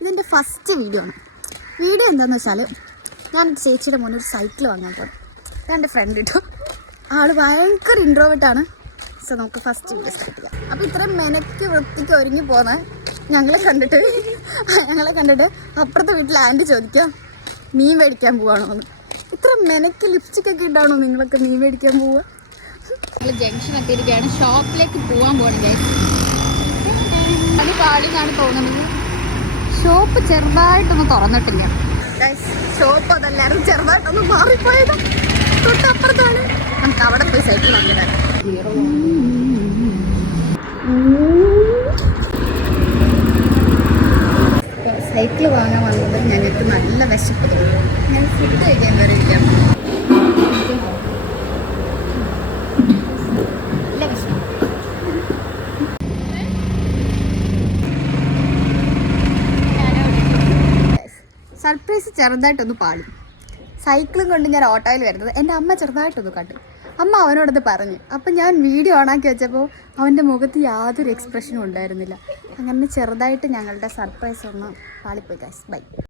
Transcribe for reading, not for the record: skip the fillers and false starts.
ഇതെൻ്റെ first video ആണ്. Video എന്താണെന്ന് വെച്ചാൽ ഞാൻ ചേച്ചിയുടെ മുന്നിൽ ഒരു സൈക്കിൾ വാങ്ങാൻ പോകും. ഞാൻ എൻ്റെ ഫ്രണ്ട് ഇട്ടു. ആൾ ഭയങ്കര ഇൻട്രോവേർട്ടാണ്. സോ നമുക്ക് ഫസ്റ്റ് വീഡിയോ സ്റ്റാർട്ട് ചെയ്യാം. അപ്പോൾ ഇത്രയും മെനക്ക് വൃത്തിക്ക് ഒരുങ്ങി പോകുന്ന ഞങ്ങളെ കണ്ടിട്ട് അപ്പുറത്തെ വീട്ടിൽ ആൻറ്റി ചോദിക്കാം മീൻ മേടിക്കാൻ പോവാണോ എന്ന്. ഇത്ര മെനക്ക് ലിപ്സ്റ്റിക്കൊക്കെ ഇട്ടാണോ നിങ്ങളൊക്കെ മീൻ മേടിക്കാൻ പോവുക? നമ്മൾ ജംഗ്ഷൻ എത്തിയിരിക്കുകയാണ്. ഷോപ്പിലേക്ക് പോകാൻ പോകണം. അത് കാടിനാണ് തോന്നുന്നത്. ഷോപ്പ് ചെറുതായിട്ടൊന്നും തുറന്നിട്ടില്ല. ഷോപ്പ് അതല്ലായിരുന്നു, ചെറുതായിട്ടൊന്നും മാറിപ്പോയത്. തൊട്ടപ്പുറത്താണ്. നമുക്ക് അവിടെ പോയി സൈക്കിൾ വാങ്ങിയതാണ്. സൈക്കിൾ വാങ്ങാൻ വന്നത് ഞങ്ങൾക്ക് നല്ല വിശപ്പ് തോന്നി. ഞാൻ ഫുഡ് കഴിക്കാൻ വരെ ഇരിക്കാം. നല്ല വിശപ്പ്. സർപ്രൈസ് ചെറുതായിട്ടൊന്ന് പാടി. സൈക്കിളും കൊണ്ട് ഞാൻ ഓട്ടോയിൽ വരുന്നത് എൻ്റെ അമ്മ ചെറുതായിട്ടൊന്ന് കണ്ടു. അമ്മ അവനോടത് പറഞ്ഞു. അപ്പം ഞാൻ വീഡിയോ ഓണാക്കി വെച്ചപ്പോൾ അവൻ്റെ മുഖത്ത് യാതൊരു എക്സ്പ്രഷനും ഉണ്ടായിരുന്നില്ല. അങ്ങനെ ചെറുതായിട്ട് ഞങ്ങളുടെ സർപ്രൈസ് ഒന്ന് പാളിപ്പോയി ഗൈസ്. ബൈ.